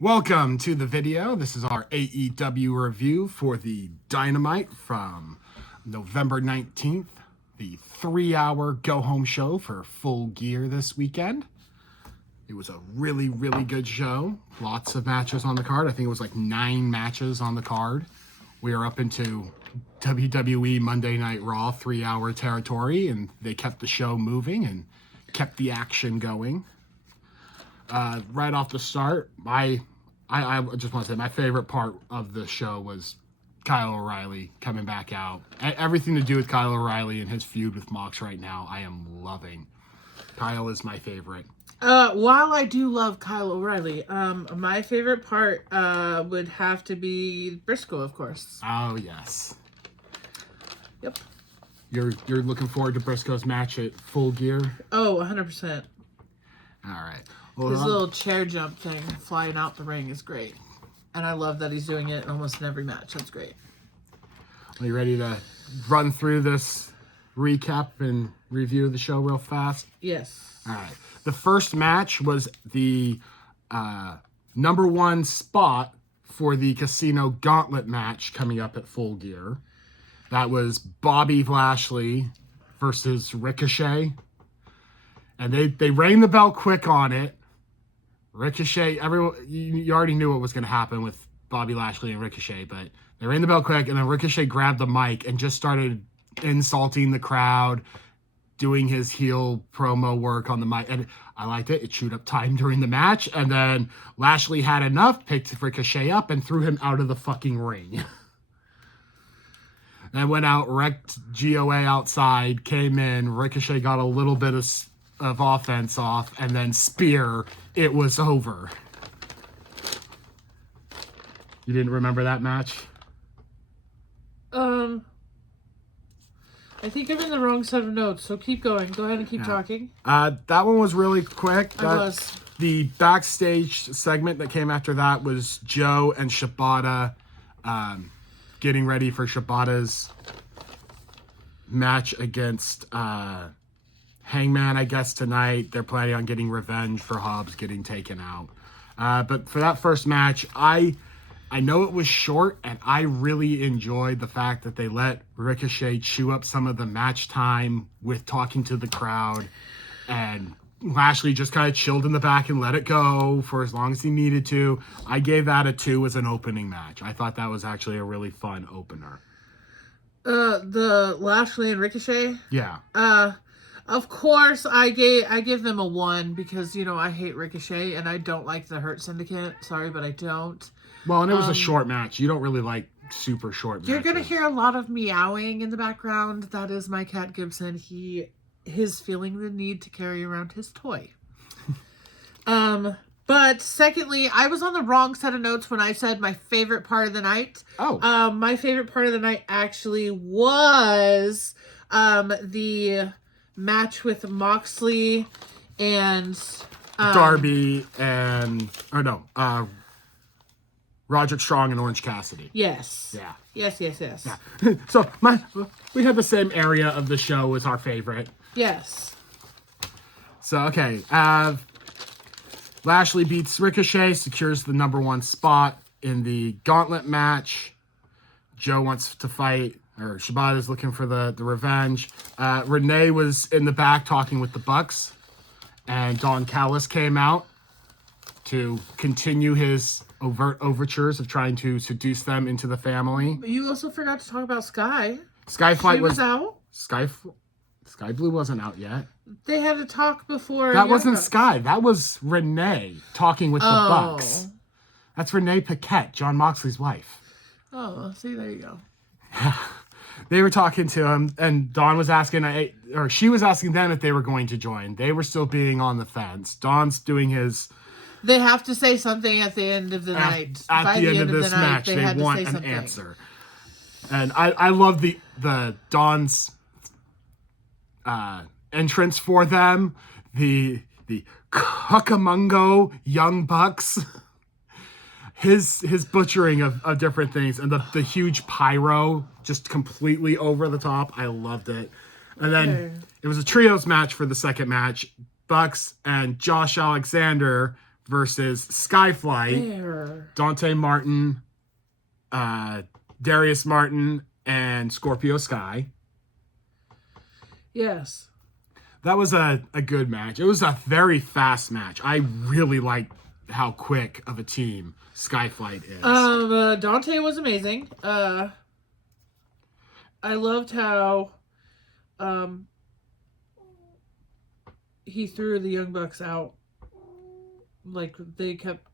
Welcome to the video. This is our AEW review for the Dynamite from November 19th, the 3-hour go-home show for Full Gear this weekend. It was a really, really good show. Lots of matches on the card. I think it was like 9 matches on the card. We are up into WWE Monday Night Raw 3-hour territory, and they kept the show moving and kept the action going. Right off the start, I just want to say my favorite part of the show was Kyle O'Reilly coming back out. Everything to do with Kyle O'Reilly and his feud with Mox right now, I am loving. Kyle is my favorite. While I do love Kyle O'Reilly, my favorite part would have to be Briscoe, of course. Oh yes. Yep. You're looking forward to Briscoe's match at Full Gear? Oh, 100%. All right. Well, His little chair jump thing flying out the ring is great. And I love that he's doing it almost in every match. That's great. Are you ready to run through this recap and review the show real fast? Yes. All right. The first match was the number 1 spot for the Casino Gauntlet match coming up at Full Gear. That was Bobby Lashley versus Ricochet. And they rang the bell quick on it. Ricochet, everyone, you already knew what was going to happen with Bobby Lashley and Ricochet, but they rang the bell quick, and then Ricochet grabbed the mic and just started insulting the crowd, doing his heel promo work on the mic, and I liked it. It chewed up time during the match, and then Lashley had enough, picked Ricochet up, and threw him out of the fucking ring. And went out, wrecked GOA outside, came in, Ricochet got a little bit of offense off, and then spear, it was over. You didn't remember that match? I think I'm in the wrong set of notes, so keep going. Go ahead and keep talking. That one was really quick. was. The backstage segment that came after that was Joe and Shibata getting ready for Shibata's match against Hangman, I guess, tonight. They're planning on getting revenge for Hobbs getting taken out. But for that first match, I know it was short, and I really enjoyed the fact that they let Ricochet chew up some of the match time with talking to the crowd, and Lashley just kind of chilled in the back and let it go for as long as he needed to. I gave that a 2 as an opening match. I thought that was actually a really fun opener. The Lashley and Ricochet? Yeah. Of course, I give them a 1 because, I hate Ricochet and I don't like the Hurt Syndicate. Sorry, but I don't. Well, and it was a short match. You don't really like super short matches. You're going to hear a lot of meowing in the background. That is my cat Gibson. He's feeling the need to carry around his toy. But secondly, I was on the wrong set of notes when I said my favorite part of the night. Oh. My favorite part of the night actually was the match with Moxley and Darby and Roderick Strong and Orange Cassidy. Yes. Yeah. Yes. Yeah. So we had the same area of the show as our favorite. Yes. So okay, Lashley beats Ricochet, secures the number 1 spot in the Gauntlet match. Joe wants to fight, or Shibata's looking for the revenge. Renee was in the back talking with the Bucks, and Don Callis came out to continue his overt overtures of trying to seduce them into the family. But you also forgot to talk about Sky. Skyflight was out. Sky Blue wasn't out yet. They had to talk before. That wasn't Sky. That was Renee talking with the Bucks. That's Renee Paquette, John Moxley's wife. Oh, see, there you go. They were talking to him, and Dawn was asking, or she was asking them if they were going to join. They were still being on the fence. Dawn's doing his... They have to say something at the end of the night. At the end of this match, they want an answer. And I love the Dawn's entrance for them. The Cucamongo Young Bucks. His butchering of different things, and the huge pyro just completely over the top. I loved it. And then it was a trios match for the second match. Bucks and Josh Alexander versus Skyflight, There. Dante Martin, Darius Martin, and Scorpio Sky. Yes. That was a good match. It was a very fast match. I really liked how quick of a team Skyflight is. Dante was amazing. I loved how he threw the Young Bucks out. Like they kept.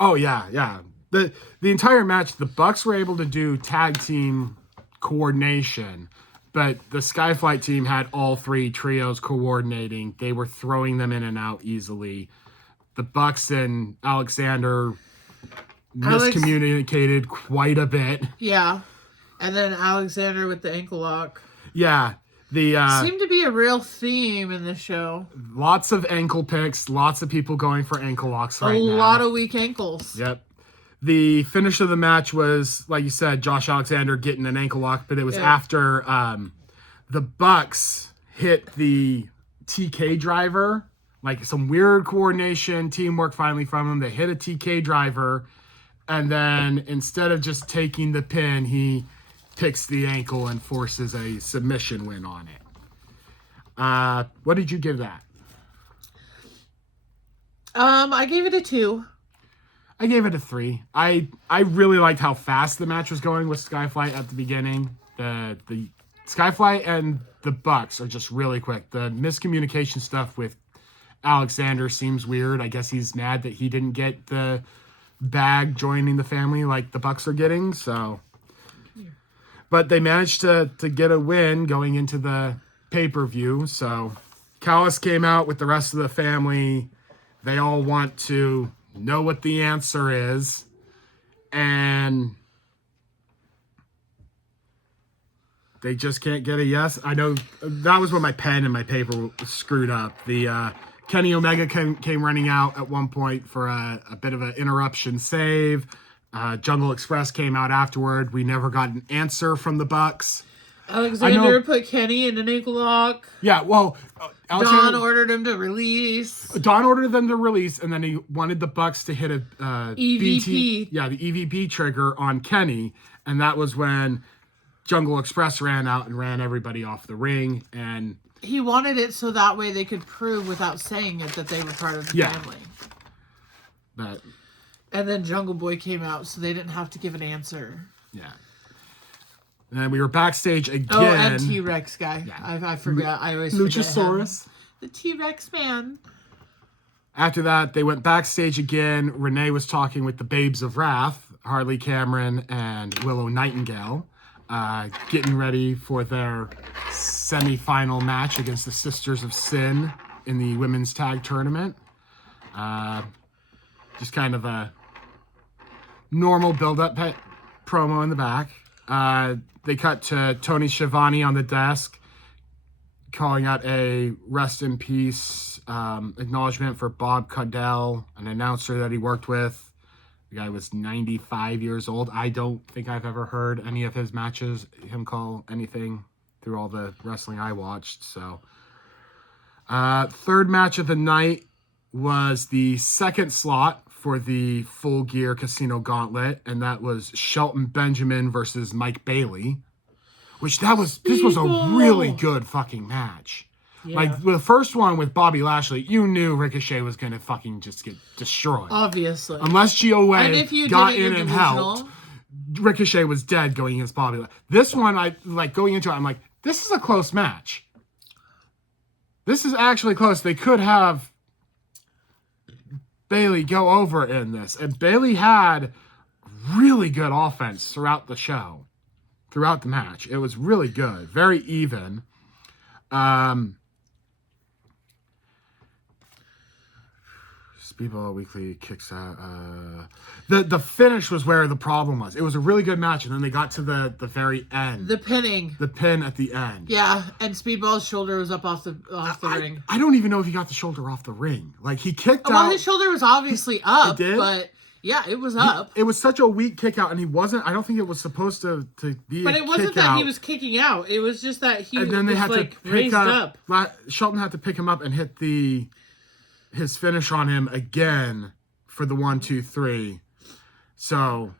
Oh yeah. The entire match, the Bucks were able to do tag team coordination, but the Skyflight team had all three trios coordinating. They were throwing them in and out easily. The Bucks and Alexander miscommunicated quite a bit. Yeah. And then Alexander with the ankle lock. Yeah. Seemed to be a real theme in this show. Lots of ankle picks, lots of people going for ankle locks right now. A lot of weak ankles. Yep. The finish of the match was, like you said, Josh Alexander getting an ankle lock, but it was after the Bucks hit the TK driver. Like some weird coordination, teamwork finally from him. They hit a TK driver, and then instead of just taking the pin, he picks the ankle and forces a submission win on it. What did you give that? I gave it a 2. I gave it a 3. I really liked how fast the match was going with Skyflight at the beginning. The Skyflight and the Bucks are just really quick. The miscommunication stuff with Alexander seems weird. I guess he's mad that he didn't get the bag joining the family like the Bucks are getting. So, but they managed to get a win going into the pay-per-view. So Callis came out with the rest of the family. They all want to know what the answer is, and they just can't get a yes. I know that was when my pen and my paper was screwed up. The Kenny Omega came running out at one point for a bit of an interruption save. Jungle Express came out afterward. We never got an answer from the Bucks. Alexander put Kenny in an ankle lock. Yeah, well, Don ordered him to release. Don ordered them to release, and then he wanted the Bucks to hit a EVP. the EVP trigger on Kenny, and that was when Jungle Express ran out and ran everybody off the ring. And he wanted it so that way they could prove without saying it that they were part of the family. And then Jungle Boy came out, so they didn't have to give an answer. Yeah. And then we were backstage again. Oh, and T-Rex guy. Yeah. I forgot. I always forget Luchasaurus. The T-Rex man. After that, they went backstage again. Renee was talking with the Babes of Wrath, Harley Cameron and Willow Nightingale, getting ready for their semi-final match against the Sisters of Sin in the women's tag tournament. Just kind of a normal build-up promo in the back. They cut to Tony Schiavone on the desk, calling out a rest in peace acknowledgement for Bob Caudell, an announcer that he worked with. The guy was 95 years old. I don't think I've ever heard any of his matches, him call anything through all the wrestling I watched. So, third match of the night was the second slot for the Full Gear Casino Gauntlet, and that was Shelton Benjamin versus Mike Bailey, which this was a really good fucking match. Yeah. Like the first one with Bobby Lashley, you knew Ricochet was gonna fucking just get destroyed. Obviously. Unless Gio Way got in and helped, Ricochet was dead going against Bobby. This one, I like going into it, I'm like, this is a close match. This is actually close. They could have Bailey go over in this. And Bailey had really good offense throughout the show, throughout the match. It was really good, very even. Speedball Weekly kicks out. The finish was where the problem was. It was a really good match, and then they got to the very end. The pinning. The pin at the end. Yeah, and Speedball's shoulder was up off the ring. I don't even know if he got the shoulder off the ring. Like, he kicked out. Well, his shoulder was obviously up. It did? But yeah, it was up. It was such a weak kick out, and he wasn't. I don't think it was supposed to be. But it wasn't that he was kicking out. It was just that he and then they was had like to raised up. Shelton had to pick him up and hit the his finish on him again for the 1-2-3. So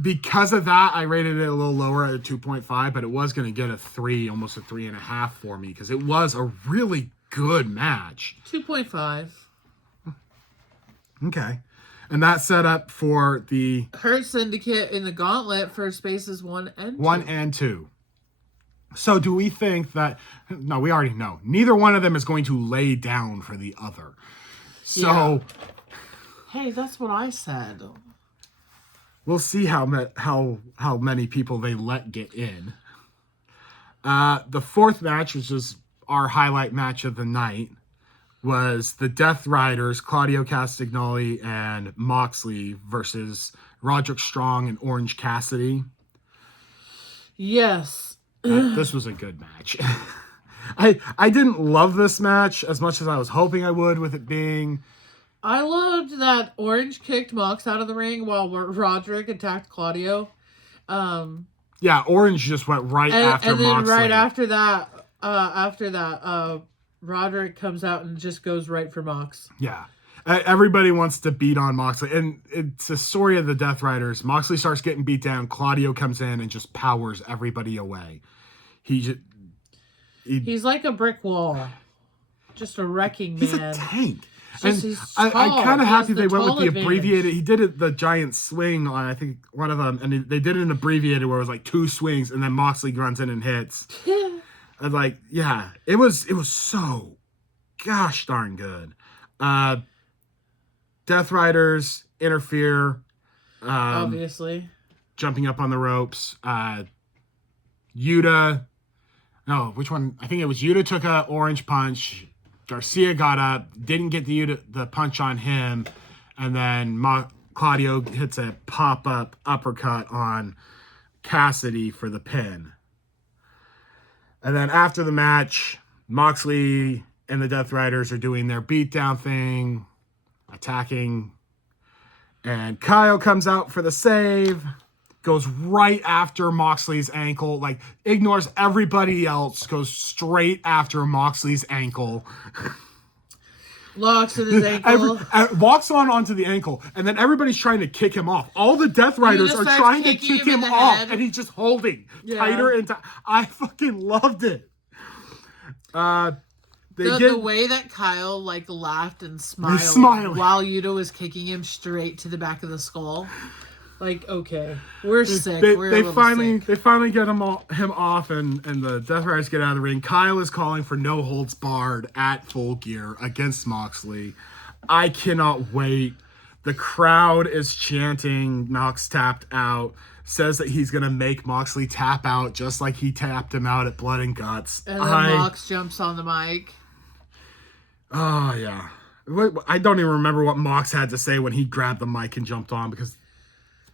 because of that, I rated it a little lower at a 2.5, but it was going to get a 3, almost a 3.5 for me because it was a really good match. 2.5. Okay. And that set up for the Hurt Syndicate in the Gauntlet for spaces 1 and 2. 1 and 2. So do we think that... No, we already know. Neither one of them is going to lay down for the other. So... Yeah. Hey, that's what I said. We'll see how many people they let get in. The fourth match, which is our highlight match of the night, was the Death Riders, Claudio Castagnoli and Moxley versus Roderick Strong and Orange Cassidy. Yes. This was a good match. I didn't love this match as much as I was hoping I would, with it being... I loved that Orange kicked Mox out of the ring while Roderick attacked Claudio. Yeah, Orange just went right after Moxley. And then right after that, Roderick comes out and just goes right for Mox. Yeah. Everybody wants to beat on Moxley. And it's a story of the Death Riders. Moxley starts getting beat down. Claudio comes in and just powers everybody away. He's like a brick wall. Just a wrecking man. He's a tank. And I'm kind of happy they went with the abbreviated. He did it, the giant swing on, I think, one of them. And they did it in abbreviated where it was like 2 swings. And then Moxley runs in and hits. And like, yeah, it was so gosh darn good. Death Riders interfere. Obviously. Jumping up on the ropes. Yuta. No, which one? I think it was Yuta took a orange punch. Garcia got up, didn't get the punch on him. And then Claudio hits a pop-up uppercut on Cassidy for the pin. And then after the match, Moxley and the Death Riders are doing their beatdown thing, attacking. And Kyle comes out for the save, goes right after Moxley's ankle, like ignores everybody else, goes straight after Moxley's ankle. Locks at his ankle. Walks onto the ankle, and then everybody's trying to kick him off. All the Death Riders are trying to kick him off, and he's just holding tighter and tighter. I fucking loved it. The way that Kyle laughed and smiled while Yuta was kicking him straight to the back of the skull. Like, okay, we're sick. They finally get him off, and the Death Riders get out of the ring. Kyle is calling for no holds barred at Full Gear against Moxley. I cannot wait. The crowd is chanting Mox tapped out. Says that he's gonna make Moxley tap out just like he tapped him out at Blood and Guts. And then Mox jumps on the mic. Oh yeah, I don't even remember what Mox had to say when he grabbed the mic and jumped on, because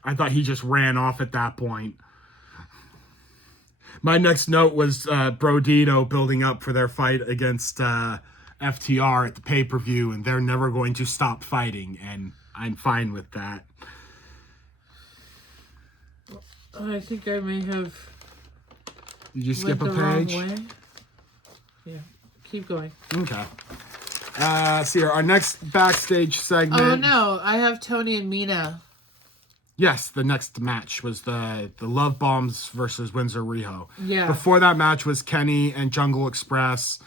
I thought he just ran off at that point. My next note was Brodito building up for their fight against FTR at the pay-per-view, and they're never going to stop fighting, and I'm fine with that. I think I may have... Did you skip a page? Yeah, keep going. Okay. See here, our next backstage segment... Oh no, I have Tony and Mina. Yes, the next match was the Love Bombs versus Windsor Riho. Yeah. Before that match was Kenny and Jungle Express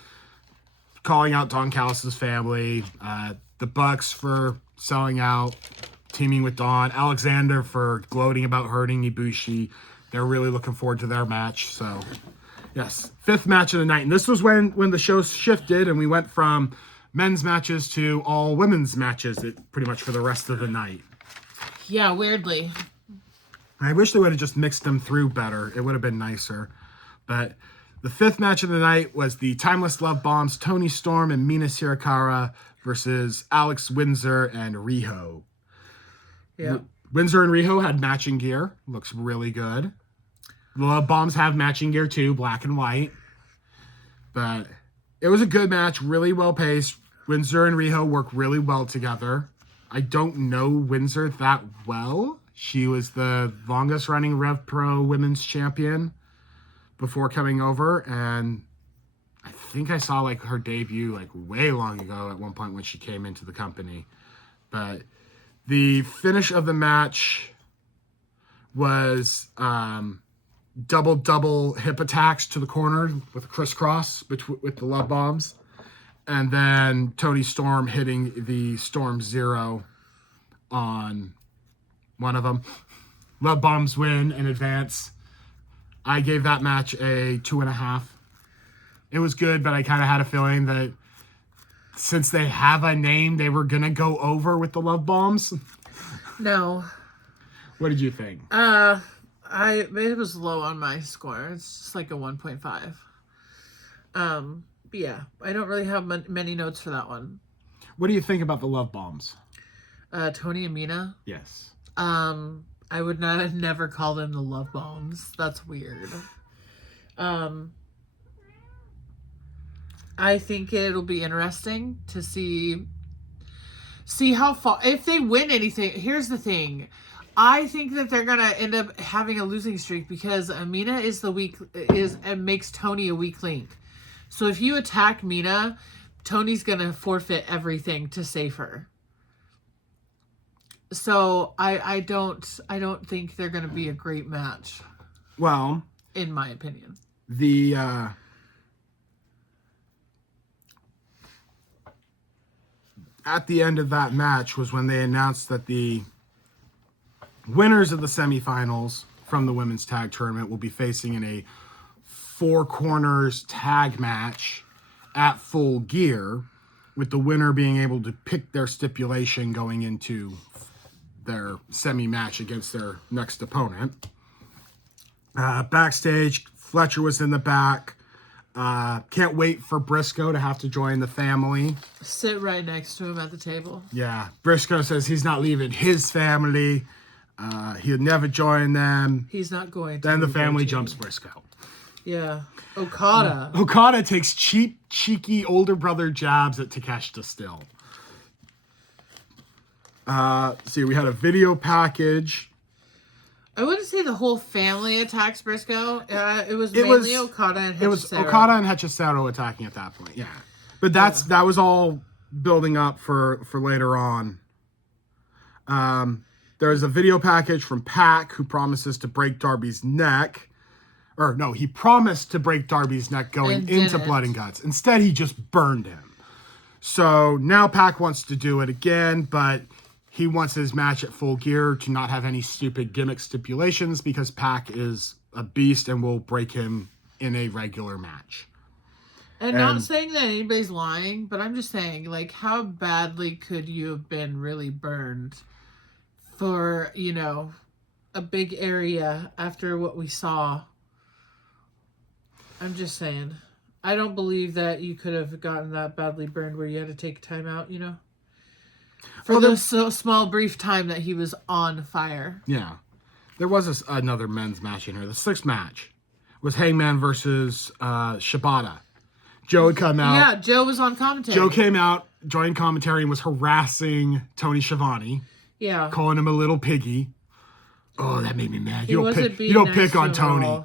calling out Don Callis' family. The Bucks for selling out, teaming with Don. Alexander for gloating about hurting Ibushi. They're really looking forward to their match. So, yes, 5th match of the night. And this was when the show shifted and we went from men's matches to all women's matches pretty much for the rest of the night. Yeah, weirdly. I wish they would have just mixed them through better. It would have been nicer. But the 5th match of the night was the Timeless Love Bombs, Tony Storm and Mina Shirakawa versus Alex Windsor and Riho. Yeah. Windsor and Riho had matching gear. Looks really good. The Love Bombs have matching gear too, black and white. But it was a good match, really well paced. Windsor and Riho work really well together. I don't know Windsor that well. She was the longest running Rev Pro women's champion before coming over, and I think I saw like her debut like way long ago at one point when she came into the company. But the finish of the match was double hip attacks to the corner with a crisscross with the love bombs. And then Tony Storm hitting the Storm Zero on one of them. Love bombs win in advance. I gave that match a 2.5. It was good, but I kind of had a feeling that since they have a name, they were going to go over with the love bombs. No. What did you think? It was low on my score. It's just like a 1.5. But yeah, I don't really have many notes for that one. What do you think about the love bombs? Tony and Mina? Yes. I would never call them the love bombs. That's weird. I think it'll be interesting to see how far, if they win anything. Here's the thing. I think that they're gonna end up having a losing streak because Mina and makes Tony a weak link. So if you attack Mina, Tony's gonna forfeit everything to save her. So I don't think they're gonna be a great match. Well, in my opinion, at the end of that match was when they announced that the winners of the semifinals from the women's tag tournament will be facing in a 4 corners tag match at Full Gear, with the winner being able to pick their stipulation going into their semi-match against their next opponent. Backstage, Fletcher was in the back. Can't wait for Briscoe to have to join the family. Sit right next to him at the table. Yeah, Briscoe says he's not leaving his family. He'll never join them. He's not going to. Then the family jumps Briscoe. Yeah. Okada. Okada takes cheap, cheeky older brother jabs at Takeshita still. See, we had a video package. I wouldn't say the whole family attacks Briscoe. It was mainly Okada and Hechicero. It was Okada and Hechicero attacking at that point, yeah. But that was all building up for later on. There's a video package from Pac, who promises to break Darby's neck. Or no, he promised to break Darby's neck going into Blood and Guts. Instead, he just burned him. So now Pac wants to do it again, but he wants his match at Full Gear to not have any stupid gimmick stipulations because Pac is a beast and will break him in a regular match. And not saying that anybody's lying, but I'm just saying, like, how badly could you have been really burned for, a big area after what we saw? I'm just saying. I don't believe that you could have gotten that badly burned where you had to take time out, For the small, brief time that he was on fire. Yeah. There was another men's match in here. The 6th match was Hangman versus Shibata. Joe had come out. Yeah, Joe was on commentary. Joe came out, joined commentary, and was harassing Tony Schiavone. Yeah. Calling him a little piggy. Oh, that made me mad. You don't nice pick on Tony.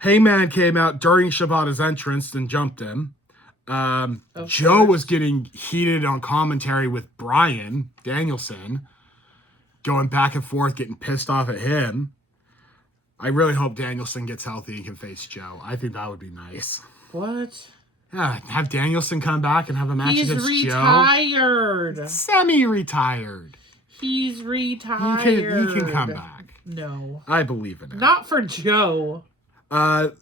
Hangman came out during Shibata's entrance and jumped him. Joe was getting heated on commentary with Bryan Danielson, going back and forth, getting pissed off at him. I really hope Danielson gets healthy and can face Joe. I think that would be nice. What? Yeah, have Danielson come back and have a match against Joe. He's retired. Semi-retired. He's retired. He can come back. No. I believe in it. Not for Joe.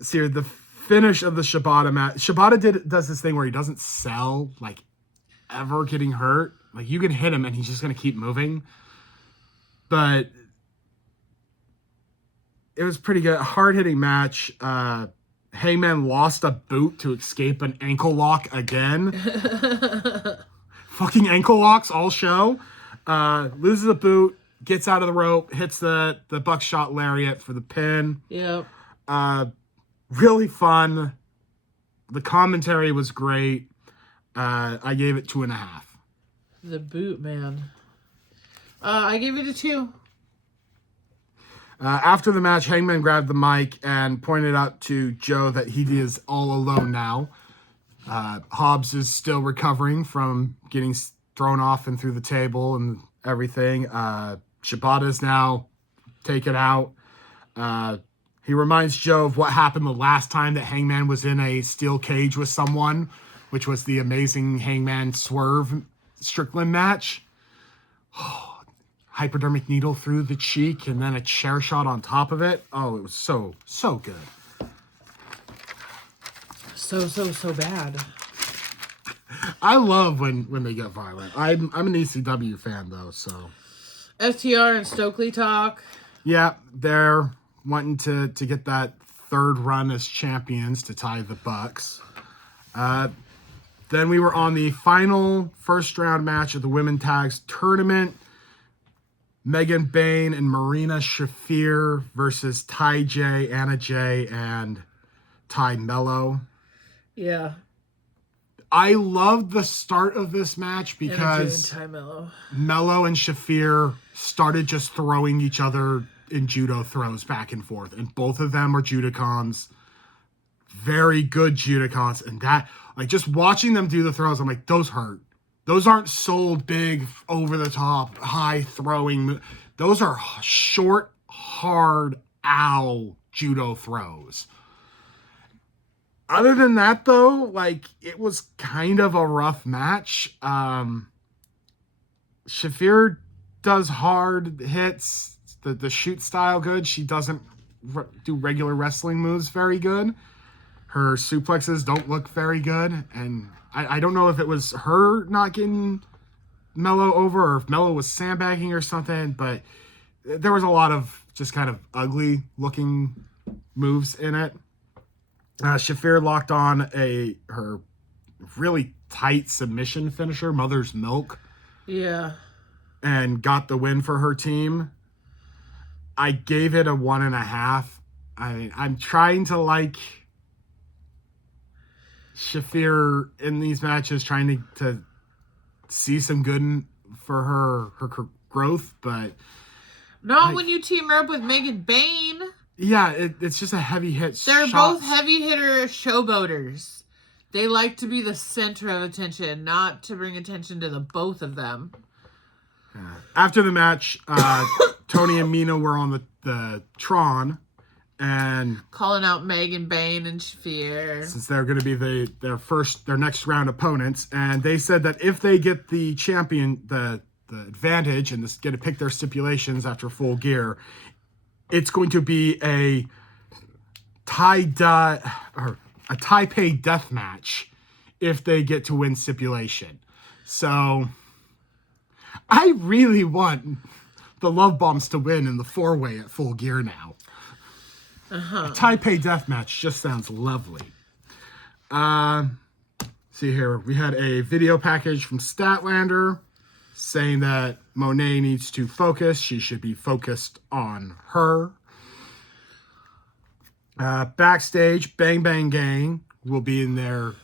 See, the finish of the Shibata match. Shibata does this thing where he doesn't sell, like, ever getting hurt. Like, you can hit him and he's just going to keep moving. But it was pretty good. Hard-hitting match. Hangman lost a boot to escape an ankle lock again. Fucking ankle locks all show. Loses a boot, gets out of the rope, hits the buckshot lariat for the pin. Yep. Really fun. The commentary was great. I gave it 2.5. The boot, man. I gave it a 2. After the match, Hangman grabbed the mic and pointed out to Joe that he is all alone now. Hobbs is still recovering from getting thrown off and through the table and everything. Shibata's now taken out. He reminds Joe of what happened the last time that Hangman was in a steel cage with someone, which was the amazing Hangman Swerve Strickland match. Hypodermic needle through the cheek and then a chair shot on top of it. Oh, it was so good. So bad. I love when they get violent. I'm an ECW fan though, so. FTR and Stokely talk. Yeah, they're wanting to get that third run as champions to tie the Bucks. Then we were on the final first round match of the Women Tags Tournament. Megan Bayne and Marina Shafir versus Ty J, Anna J, and Ty Mello. Yeah. I loved the start of this match because Mello and Shafir started just throwing each other in judo throws back and forth. And both of them are judocons. Very good judocons. And that, like, just watching them do the throws, I'm like, those hurt. Those aren't sold big, over-the-top, high-throwing. Those are short, hard, ow judo throws. Other than that, though, like, it was kind of a rough match. Shafir does hard hits, the shoot style good. She doesn't do regular wrestling moves very good. Her suplexes don't look very good. And I don't know if it was her not getting Mello over or if Mello was sandbagging or something, but there was a lot of just kind of ugly looking moves in it. Shafir locked on her really tight submission finisher, Mother's Milk. Yeah. And got the win for her team. I gave it a 1.5. I mean, I'm trying to like Shafir in these matches, trying to see some good for her growth, but not when you team her up with Megan Bayne. Yeah, it's just a heavy hit. They're both heavy hitter showboaters. They like to be the center of attention, not to bring attention to the both of them. After the match, Tony and Mina were on the Tron and calling out Megan Bayne and Shafir, since they're going to be their next round opponents, and they said that if they get the champion the advantage and get to pick their stipulations after Full Gear, it's going to be a Taipei death match if they get to win stipulation. So I really want the Love Bombs to win in the 4-way at Full Gear now. A Taipei death match just sounds lovely. See here, we had a video package from Statlander saying that Monet needs to focus. She should be focused on her. Backstage, Bang Bang Gang will be in there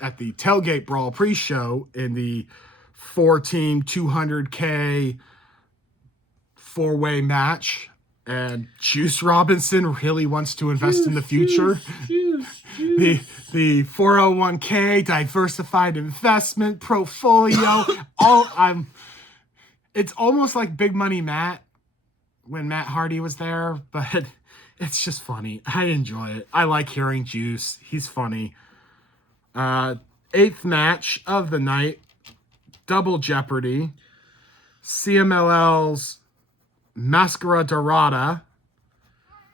at the Tailgate Brawl pre-show in the 4-team 200K 4-way match. And Juice Robinson really wants to invest in the future. The 401k diversified investment portfolio. It's almost like Big Money Matt when Matt Hardy was there, but it's just funny. I enjoy it. I like hearing Juice. He's funny. 8th match of the night, Double Jeopardy. CMLL's Mascara Dorada,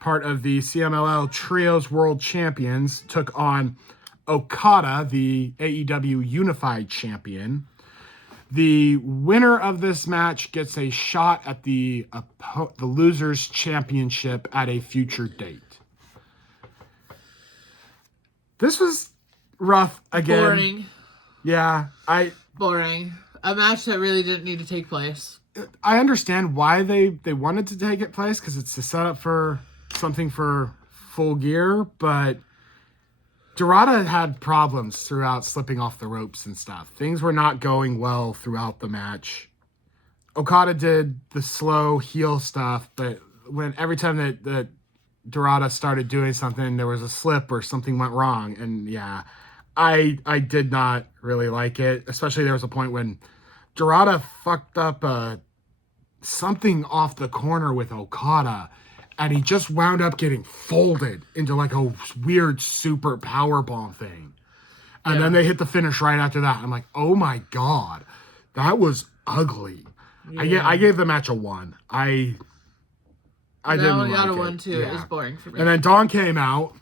part of the CMLL Trios World Champions, took on Okada, the AEW Unified Champion. The winner of this match gets a shot at the Losers Championship at a future date. This was rough again. Boring. Yeah, Boring. A match that really didn't need to take place. I understand why they wanted to take it place, because it's to set up for something for Full Gear, but Dorada had problems throughout, slipping off the ropes and stuff. Things were not going well throughout the match. Okada did the slow heel stuff, but every time that Dorada started doing something, there was a slip or something went wrong. And yeah, I did not really like it, especially there was a point when Dorada fucked up something off the corner with Okada, and he just wound up getting folded into like a weird super powerbomb thing. And then they hit the finish right after that. I'm like, oh my God, that was ugly. Yeah. I gave the match a 1. I didn't one got like a it. 1 too. Yeah. It was boring for me. And then Dawn came out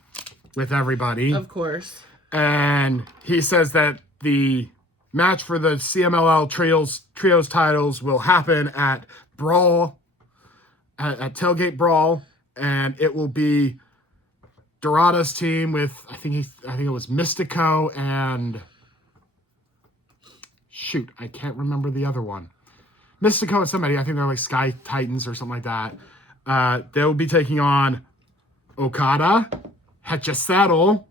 with everybody. Of course. And he says that the match for the CMLL trios titles will happen at Brawl, at Tailgate Brawl, and it will be Dorada's team with I think it was Mystico and shoot, I can't remember the other one. Mystico and somebody, I think they're like Sky Titans or something like that. They will be taking on Okada, Hecha Saddle,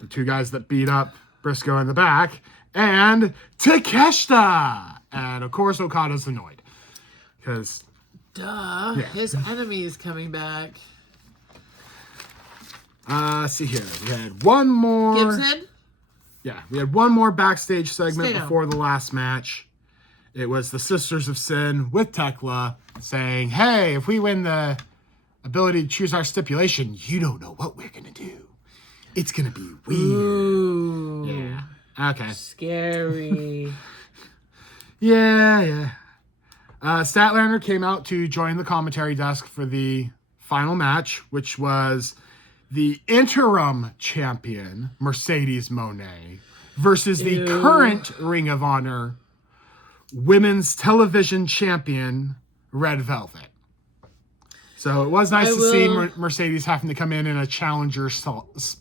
the 2 guys that beat up Briscoe in the back, and Takeshita. And of course, Okada's annoyed because his enemy is coming back. See here, we had one more. Gibson? Yeah, we had one more backstage segment before the last match. It was the Sisters of Sin with Tekla saying, hey, if we win the ability to choose our stipulation, you don't know what we're going to do. It's going to be weird. Ooh. Yeah. Okay. Scary. Yeah. Statlander came out to join the commentary desk for the final match, which was the interim champion, Mercedes Moné, versus the current Ring of Honor women's television champion, Red Velvet. So it was nice to see Mercedes having to come in a challenger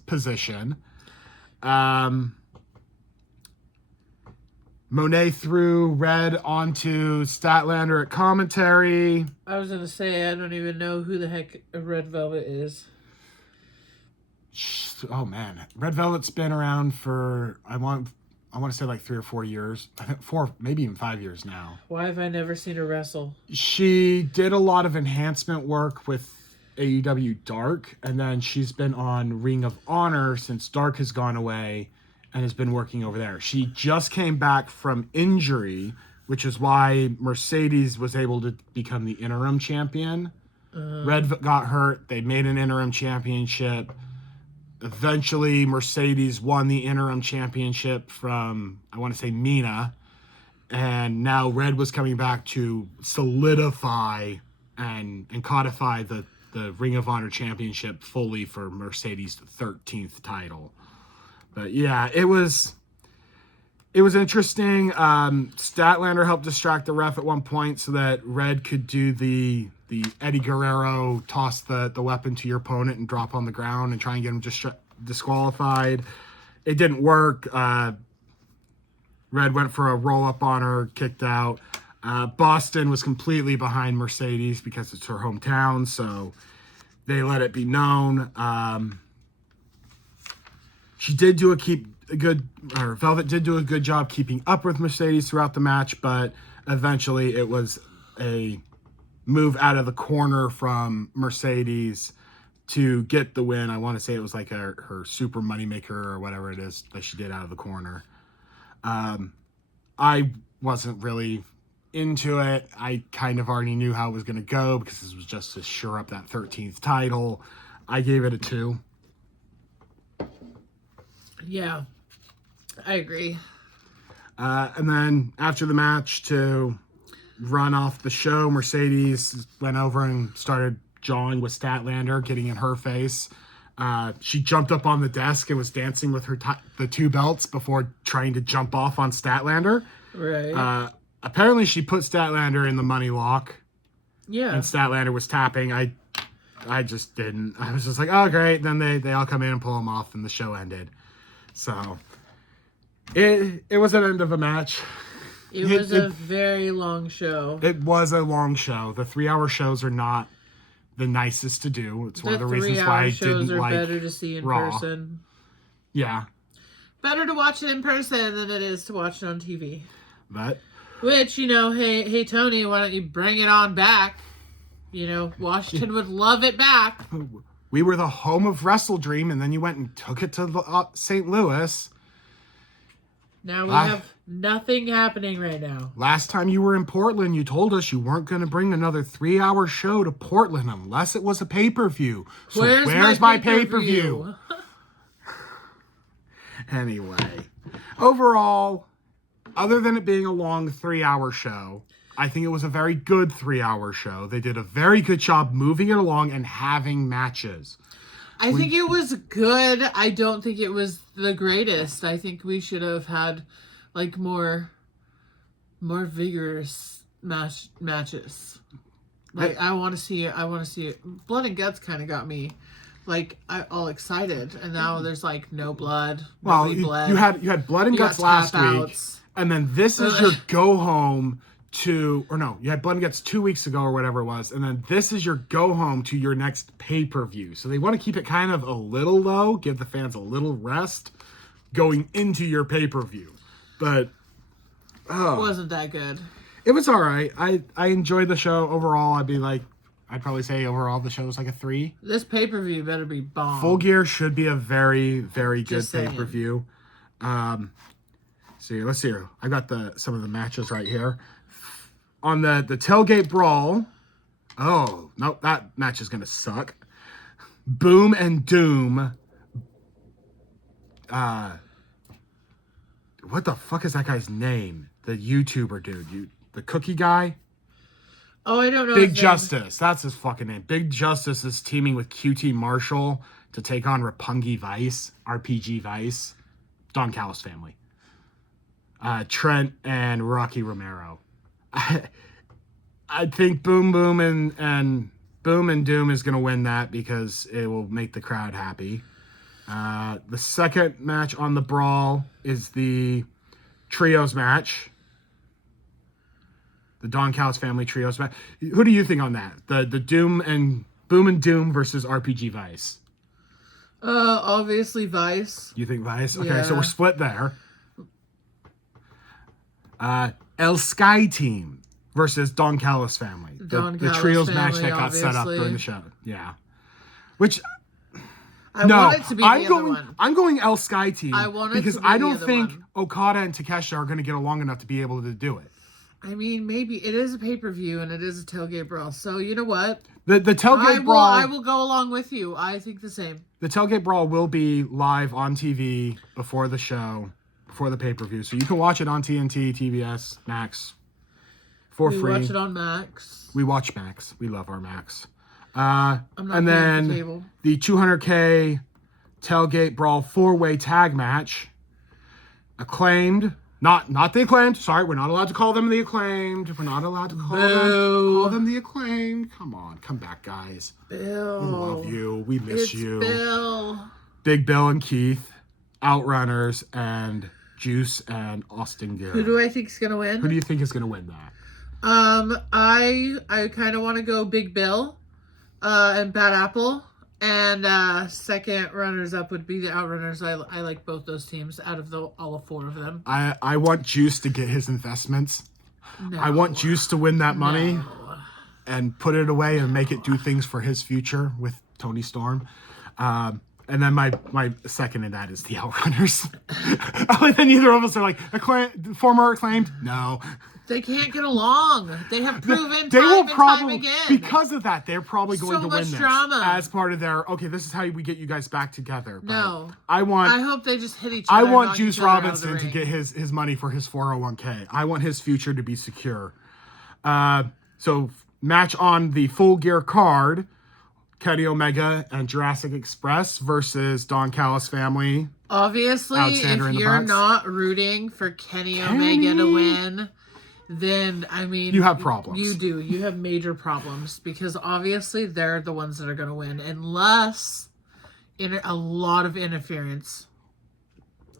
position. Monet threw Red onto Statlander at commentary. I was going to say, I don't even know who the heck Red Velvet is. Oh, man. Red Velvet's been around for, I want to say like 3 or 4 years. I think 4, maybe even 5 years now. Why have I never seen her wrestle? She did a lot of enhancement work with AEW Dark, and then she's been on Ring of Honor since Dark has gone away and has been working over there. She just came back from injury, which is why Mercedes was able to become the interim champion. Red got hurt. They made an interim championship. Eventually, Mercedes won the interim championship from, I want to say, Mina. And now Red was coming back to solidify and codify the Ring of Honor championship fully for Mercedes' 13th title. But yeah, it was interesting. Statlander helped distract the ref at one point so that Red could do the Eddie Guerrero toss the weapon to your opponent and drop on the ground and try and get him disqualified. It didn't work. Red went for a roll-up on her, kicked out. Boston was completely behind Mercedes because it's her hometown, so they let it be known. Velvet did do a good job keeping up with Mercedes throughout the match, but eventually it was a move out of the corner from Mercedes to get the win. I want to say it was like her super moneymaker or whatever it is that she did out of the corner. I wasn't really into it. I kind of already knew how it was going to go because this was just to shore up that 13th title. I gave it a 2. Yeah, I agree. And then after the match, to run off the show, Mercedes went over and started jawing with Statlander, getting in her face. She jumped up on the desk and was dancing with the 2 belts before trying to jump off on Statlander. Right. Apparently she put Statlander in the money lock. Yeah. And Statlander was tapping. I just didn't. I was just like, oh, great. Then they all come in and pull him off, and the show ended. So it was an end of a match. It was a very long show. It was a long show. The 3-hour shows are not the nicest to do. It's one of the reasons why I didn't like Raw. Better to see in person. Yeah. Better to watch it in person than it is to watch it on TV. But which, hey Tony, why don't you bring it on back? Washington would love it back. We were the home of Wrestle Dream, and then you went and took it to St. Louis. Now we have nothing happening right now. Last time you were in Portland, you told us you weren't going to bring another 3-hour show to Portland unless it was a pay-per-view. So where's my pay-per-view? Anyway, overall, other than it being a long 3-hour show, I think it was a very good 3-hour show. They did a very good job moving it along and having matches. I think it was good. I don't think it was the greatest. I think we should have had like more vigorous matches. Like I want to see it. Blood and Guts kind of got me like all excited, and now there's like no blood. Well, you had Blood and Guts last week, and then this is your go home to, or no, you had Blood and Guts 2 weeks ago or whatever it was, and then this is your go home to your next pay-per-view. So they want to keep it kind of a little low, give the fans a little rest going into your pay-per-view. But it wasn't that good. It was all right. I enjoyed the show overall. I'd probably say overall the show was like a 3. This pay-per-view better be bomb. Full Gear should be a very, very good pay-per-view. So let's see here. I got some of the matches right here. On the tailgate brawl. Oh, nope, that match is going to suck. Boom and Doom. What the fuck is that guy's name? The YouTuber dude. The cookie guy? Oh, I don't know. Big Justice. That's his fucking name. Big Justice is teaming with QT Marshall to take on Roppongi Vice, RPG Vice, Don Callis family. Trent and Rocky Romero. I think Boom and Doom is going to win that because it will make the crowd happy. The second match on the brawl is the trios match. The Don Callis family trios match. Who do you think on that? The Boom and Doom versus RPG Vice. Obviously Vice. You think Vice? Okay, yeah. So we're split there. El Sky Team versus Don Callis family. The trios match that got set up during the show. Yeah. Which want it to be the other one. I'm going El Sky Team because I don't think one. Okada and Takeshita are going to get along enough to be able to do it. I mean, maybe it is a pay-per-view and it is a tailgate brawl. So you know what? The tailgate brawl. I will go along with you. I think the same. The tailgate brawl will be live on TV before the show, before the pay-per-view. So you can watch it on TNT, TBS, Max for free. We watch it on Max. We watch Max. We love our Max. And then the 200K tailgate brawl 4-way tag match. Acclaimed. Not the Acclaimed. Sorry, we're not allowed to call them the Acclaimed. We're not allowed to call them the Acclaimed. Come on, come back, guys. Bill. We love you. We miss you. Bill. Big Bill and Keith, Outrunners, and Juice and Austin Gary. Who do I think is gonna win? Who do you think is gonna win that? I kind of want to go Big Bill, and Bad Apple. And second runners up would be the Outrunners. I like both those teams out of all 4 of them. I want Juice to get his investments. No. I want Juice to win that money and put it away and make it do things for his future with Tony Storm. And then my second in that is the Outrunners. And then neither of us are like, former Acclaimed? No. They can't get along. They have proven they will time again. Because of that, they're probably going to win this drama. as part of their, okay, this is how we get you guys back together. But no. I hope they just hit each other. I want Juice Robinson to get his money for his 401k. I want his future to be secure. So match on the Full Gear card, Kenny Omega and Jurassic Express versus Don Callis family. Obviously, if you're not rooting for Kenny Omega to win, then, I mean... You have problems. You do. You have major problems because obviously they're the ones that are going to win unless a lot of interference,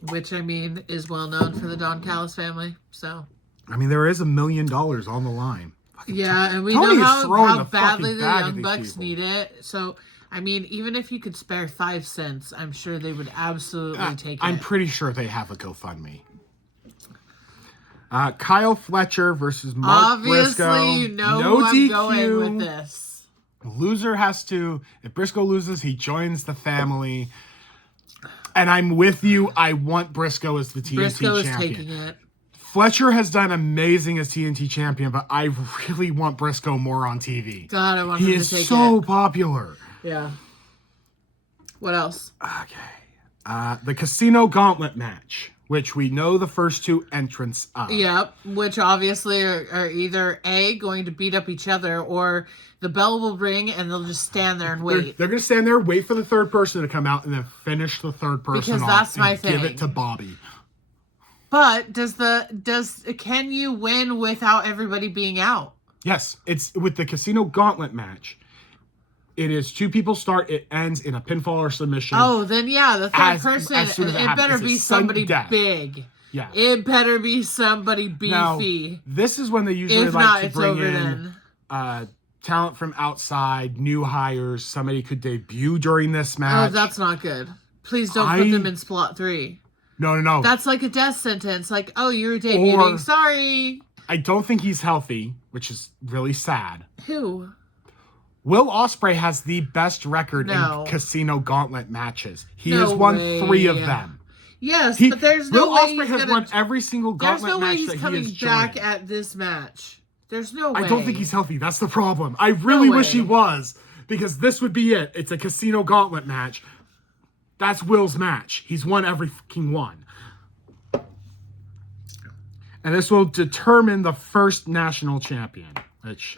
which, I mean, is well known for the Don Callis family, so... I mean, there is $1 million on the line. Yeah, and we Tony know how badly the Young Young Bucks need it, so... I mean, even if you could spare 5 cents, I'm sure they would absolutely take it. I'm pretty sure they have a GoFundMe. Kyle Fletcher versus Mark Briscoe. Obviously, you know who I'm going with this. Loser has to... If Briscoe loses, he joins the family. And I'm with you. I want Briscoe as the TNT Briscoe is champion. taking it. Fletcher has done amazing as TNT champion, but I really want Briscoe more on TV. God, I want He him is to take so it. popular. Yeah. What else? Okay. The Casino Gauntlet match, which we know the first two entrants of. Yep, which obviously are either A, going to beat up each other, or the bell will ring and they'll just stand there and wait. They're going to stand there, wait for the third person to come out, and then finish the third person Because off that's my and give thing. it to Bobby. But can you win without everybody being out? Yes, it's with the Casino Gauntlet match. It is two people start. It ends in a pinfall or submission. Oh, then yeah, the third person. as soon as It better it's a be sudden somebody death. big. Yeah. It better be somebody Now, beefy. this is when they usually If like not, to it's bring over in then. talent from outside, new hires. Somebody could debut during this match. Oh, that's not good. Please don't put them in Spot 3. No. That's like a death sentence. Like, oh, you're debuting. Sorry. I don't think he's healthy, which is really sad. Who? Will Ospreay has the best record in Casino Gauntlet matches. He has won 3 of them. Yes, but there's no Will way Ospreay has won every single Gauntlet match that he has joined. There's no way he's coming back at this match. There's no way. I don't think he's healthy. That's the problem. I really wish he was, because this would be it. It's a Casino Gauntlet match. That's Will's match. He's won every fucking one. And this will determine the first national champion. Which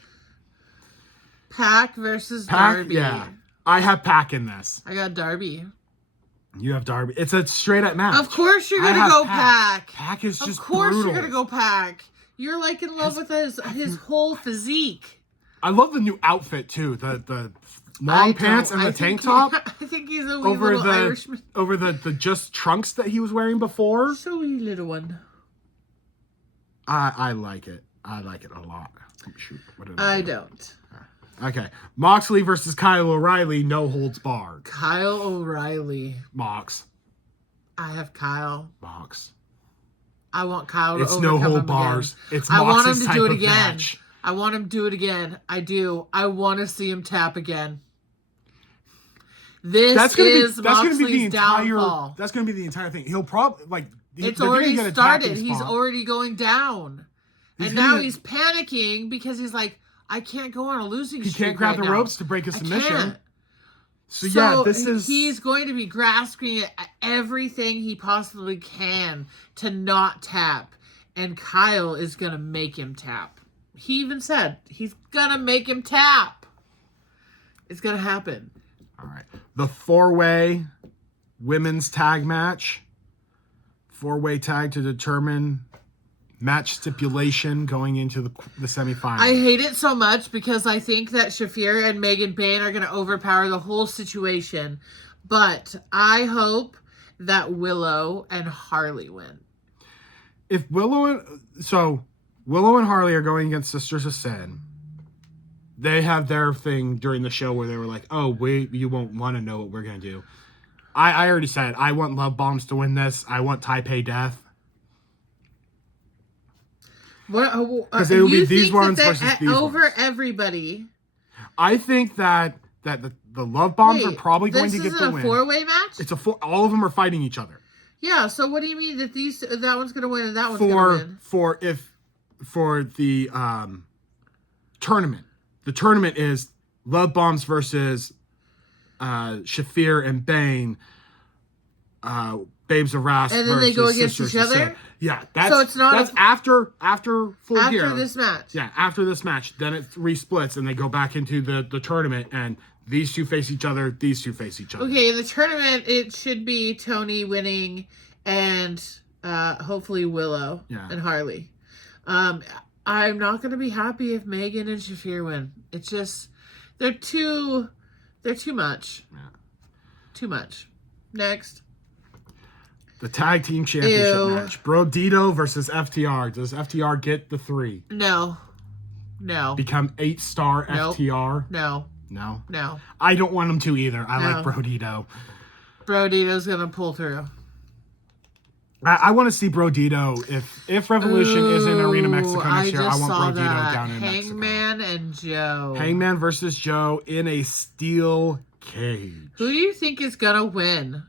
Pac versus Pac, Darby. yeah. I have Pac in this. I got Darby. You have Darby. It's a straight up match. Of course you're gonna go Pac. Pac is just Of course brutal. you're gonna go Pac. You're like in love with his whole physique. I love the new outfit too. The long pants and the tank top. I think he's a wee little Irishman. Over the just trunks that he was wearing before. So wee little one. I like it. I like it a lot. Oh, shoot. What did I do? don't. Okay. Moxley versus Kyle O'Reilly, no holds barred. Kyle O'Reilly. Mox. I have Kyle. Mox. I want Kyle to It's overcome no hold him bars. again. It's I want him Mox's to do it type of again. match. I want him to do it again. I do. I want to see him tap again. That's gonna be the downfall. That's gonna be the entire thing. He'll probably it's already started. He's already going down. Now he's panicking because he's like, I can't go on a losing streak. He can't grab the ropes to break a submission. So yeah, he's going to be grasping at everything he possibly can to not tap. And Kyle is gonna make him tap. He even said he's gonna make him tap. It's gonna happen. All right. The 4-way women's tag match. 4-way tag to determine match stipulation going into the semifinals. I hate it so much because I think that Shafir and Megan Bayne are going to overpower the whole situation. But I hope that Willow and Harley win. If Willow and Harley are going against Sisters of Sin, they have their thing during the show where they were like, oh, wait, you won't want to know what we're going to do. I already said, I want Love Bombs to win this. I want Taipei Death. Because it will be these ones versus these over ones. everybody. I think that the Love Bombs are probably going to get the win. This is a 4-way match? It's all of them are fighting each other. Yeah, so what do you mean that that one's going to win and that one's going to win? For the tournament. The tournament is Love Bombs versus Shafir and Bane, Babes of Wrath, and then they go against each other. Yeah, that's after Full Gear. After this match. Yeah, after this match, then it resplits and they go back into the tournament, and these two face each other. These two face each other. Okay, in the tournament, it should be Tony winning and hopefully Willow and Harley. I'm not going to be happy if Megan and Shafir win. It's just they're too much. Yeah. Too much. Next. The tag team championship match. Brodito versus FTR. Does FTR get the 3? No. Become 8-star FTR? No. I don't want them to either. I like Brodito. Brodito's going to pull through. I want to see Brodito. If Revolution is in Arena Mexico next year, I want Brodito down in Mexico. Hangman and Joe. Hangman versus Joe in a steel cage. Who do you think is going to win?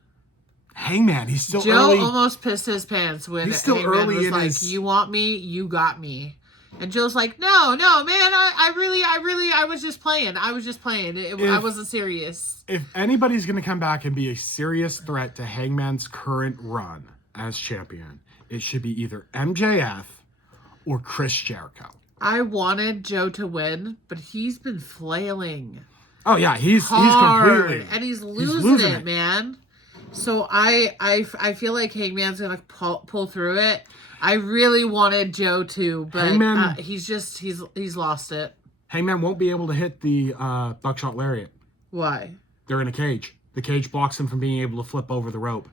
Hangman, he's still Joe early. almost pissed his pants when He's still Hangman early was in like, his... "You want me? You got me." And Joe's like, "No, man, I was just playing. I wasn't serious." If anybody's going to come back and be a serious threat to Hangman's current run as champion, it should be either MJF or Chris Jericho. I wanted Joe to win, but he's been flailing. Oh yeah, he's completely, and he's losing it, man. So I feel like Hangman's gonna pull through it. I really wanted Joe to, but Hangman, he's lost it. Hangman won't be able to hit the buckshot lariat. Why? They're in a cage. The cage blocks him from being able to flip over the rope.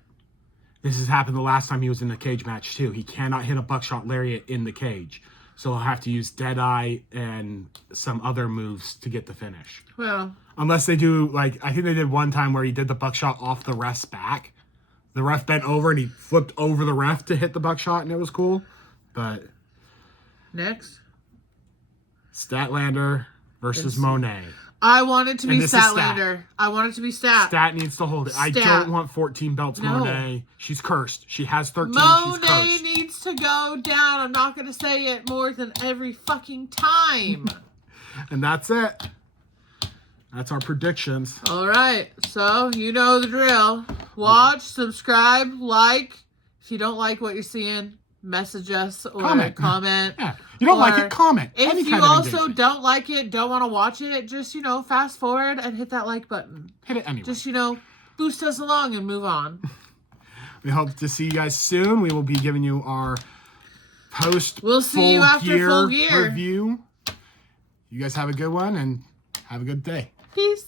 This has happened the last time he was in a cage match too. He cannot hit a buckshot lariat in the cage. So he'll have to use Deadeye and some other moves to get the finish. Well, unless they do, like, I think they did one time where he did the buckshot off the ref's back. The ref bent over and he flipped over the ref to hit the buckshot, and it was cool. But next, Statlander versus Monet. I want it to be Statlander. I want it to be Stat. Stat needs to hold it. I don't want 14 belts, no. Monet. She's cursed. She has 13. Monet she's cursed. needs to go down. I'm not going to say it more than every fucking time. And that's it. That's our predictions. All right. So, you know the drill. Watch, subscribe, like. If you don't like what you're seeing, message us or comment. Yeah. You don't like it, comment. If you also don't like it, don't want to watch it, just, fast forward and hit that like button. Hit it anyway. Just, boost us along and move on. We hope to see you guys soon. We will be giving you our We'll see you after Full Gear review. You guys have a good one and have a good day. Peace.